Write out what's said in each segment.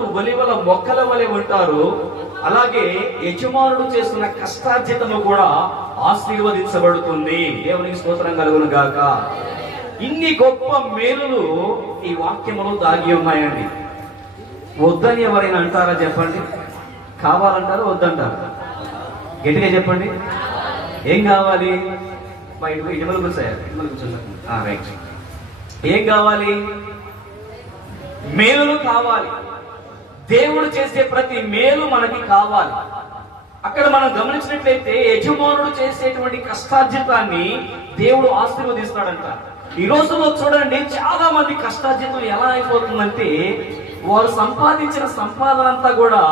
ఒలివల మొక్కల వలె ఉంటారు. అలాగే యజమానుడు చేస్తున్న కష్టార్జితము కూడా ఆశీర్వదించబడుతుంది. దేవునికి స్తోత్రం కలుగును గాక. ఇన్ని గొప్ప మేలులు ఈ వాక్యములో దాగి ఉన్నాయండి. వద్దని ఎవరైనా అంటారా చెప్పండి? కావాలంటారా వద్దంటారు? గట్టిగా చెప్పండి. ఏం కావాలి? మా ఇటు ఇటుమలు ఇటుమలు కూర్చున్నారు. రైట్. ఏం కావాలి? మేలులు కావాలి. దేవుడు చేసే ప్రతి మేలు మనకి కావాలి. అక్కడ మనం గమనించినట్లయితే యజమానుడు చేసేటువంటి కష్టార్జితాన్ని దేవుడు ఆశీర్వదిస్తాడంట. ఈ రోజుల్లో చూడండి చాలా మంది కష్టార్జితం ఎలా అయిపోతుందంటే వారు సంపాదించిన సంపాదన అంతా కూడా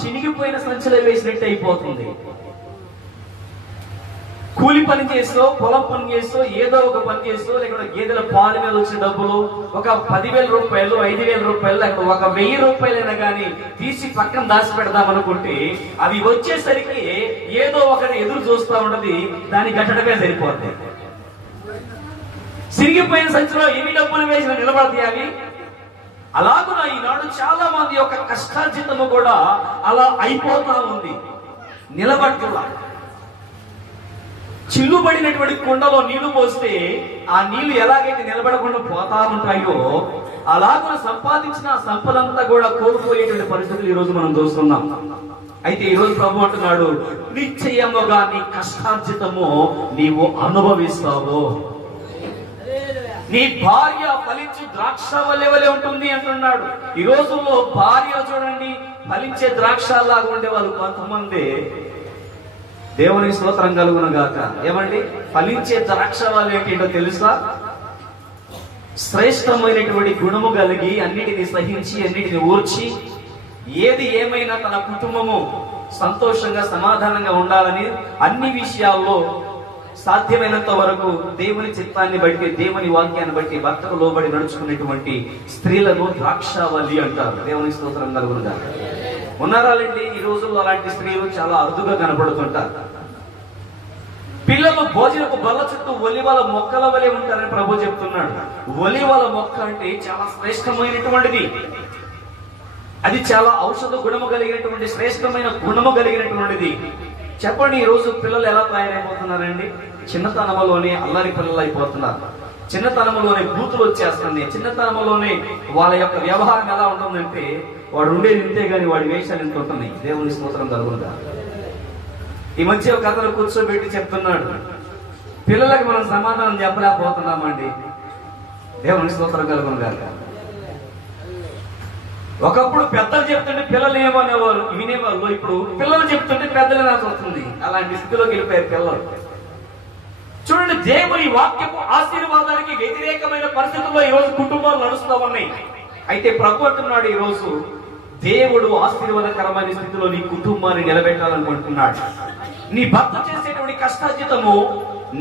చినిగిపోయిన సంచిలో వేసినట్టు అయిపోతుంది. కూలి పని చేస్తో పొలం పని చేస్తో ఏదో ఒక పని చేస్తో లేకపోతే గేదెల పాలు మీద వచ్చే డబ్బులు ఒక పదివేల రూపాయలు ఐదు వేల రూపాయలు లేకపోతే ఒక వెయ్యి రూపాయలైనా కానీ తీసి పక్కన దాచి పెడదాం అనుకుంటే అవి వచ్చేసరికి ఏదో ఒకటి ఎదురు చూస్తూ ఉన్నది దాని గట్టడమే సరిపోతుంది సిరిగిపోయిన సంచిలో ఎన్ని డబ్బులు వేసిన నిలబడతాయి అవి? అలాగున ఈనాడు చాలా మంది యొక్క కష్టార్జితము కూడా అలా అయిపోతా ఉంది. నిలబడుతున్నా చిల్లుబడినటువంటి కుండలో నీళ్ళు పోస్తే ఆ నీళ్ళు ఎలాగైతే నిలబడకుండా పోతా ఉంటాయో అలాగే సంపాదించిన సంపదంతా కూడా కోల్పోయేటువంటి పరిస్థితులు ఈ రోజు మనం చూస్తున్నాం. అయితే ఈ రోజు ప్రభు అంటున్నాడు నిశ్చయముగా నీ కష్టార్జితము నీవు అనుభవిస్తావు. నీ భార్య ఫలించి ద్రాక్ష వలె వలె ఉంటుంది అంటున్నాడు. ఈ రోజుల్లో భార్య చూడండి ఫలించే ద్రాక్ష లాగా ఉండే వాళ్ళు కొంతమంది. దేవునికి స్తోత్రం కలుగును గాక ఏమండి? ఫలించే ద్రాక్ష వాళ్ళు ఏంటో తెలుసా? శ్రేష్టమైనటువంటి గుణము కలిగి అన్నిటిని సహించి అన్నిటిని ఓర్చి ఏది ఏమైనా తన కుటుంబము సంతోషంగా సమాధానంగా ఉండాలని అన్ని విషయాల్లో సాధ్యమైనంత వరకు దేవుని చిత్తాన్ని బట్టి దేవుని వాక్యాన్ని బట్టి భర్తకు లోబడి నడుచుకునేటువంటి స్త్రీలను ద్రాక్షావల్లి అంటారు. దేవుని స్తోత్రం కలుగును గాక ఉన్నారాలండి? ఈ రోజుల్లో అలాంటి స్త్రీలు చాలా అరుదుగా కనపడుతుంటారు పిల్లలు భోజనపు బల్ల చుట్టూ ఒలివల మొక్కల వలె ఉంటారని ప్రభు చెప్తున్నాడు. ఒలివల మొక్క అంటే చాలా శ్రేష్టమైనటువంటిది. అది చాలా ఔషధ గుణము కలిగినటువంటి శ్రేష్టమైన గుణము కలిగినటువంటిది. చెప్పండి ఈ రోజు పిల్లలు ఎలా తయారైపోతున్నారండి? చిన్నతనంలోనే అల్లరి పిల్లలు అయిపోతున్నారు చిన్నతనంలోనే బూతులు వచ్చేస్తుంది చిన్నతనంలోనే వాళ్ళ యొక్క వ్యవహారం ఎలా ఉంటుందంటే వాడు ఉండేది ఇంతే గాని వాడి వేషాలు ఎంత ఉంటున్నాయి. దేవుని స్తోత్రం కలుగునుగా. ఈ మధ్య ఒక అతను కూర్చోబెట్టి చెప్తున్నాడు పిల్లలకి మనం సమాధానం చెప్పలేకపోతున్నామండి దేవుని స్తోత్రం కలుగును ఒకప్పుడు పెద్దలు చెప్తుంటే పిల్లలు ఏమనేవారు వినేవాళ్ళు ఇప్పుడు పిల్లలు చెప్తుంటే పెద్దలు నాకు వస్తుంది. అలాంటి స్థితిలోకి వెళ్ళిపోయారు పిల్లలు. చూడండి దేవుని వాక్యపు ఆశీర్వాదానికి వ్యతిరేకమైన పరిస్థితుల్లో ఈ రోజు కుటుంబాలు నడుస్తూ ఉన్నాయి. అయితే ప్రభు అంటున్నాడు ఈ రోజు దేవుడు ఆశీర్వాదకరమైన స్థితిలో నీ కుటుంబాన్ని నిలబెట్టాలనుకుంటున్నాడు. నీ భర్త చేసేటువంటి కష్టార్జితము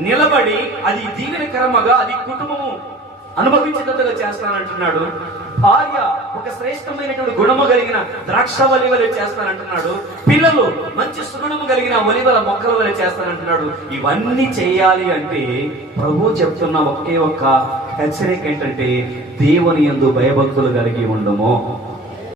నిలబడి అది దీవెనకరమగా అది కుటుంబము అనుభవించినట్టుగా చేస్తానంటున్నాడు. భార్య ఒక శ్రేష్టమైనటువంటి గుణము కలిగిన ద్రాక్ష వలి వలె చేస్తానంటున్నాడు. పిల్లలు మంచి సుగుణము కలిగిన వలివల మొక్కల వలె చేస్తానంటున్నాడు. ఇవన్నీ చేయాలి అంటే ప్రభు చెప్తున్న ఒకే ఒక్క హెచ్చరిక ఏంటంటే దేవుని యందు భయభక్తులు కలిగి ఉండము.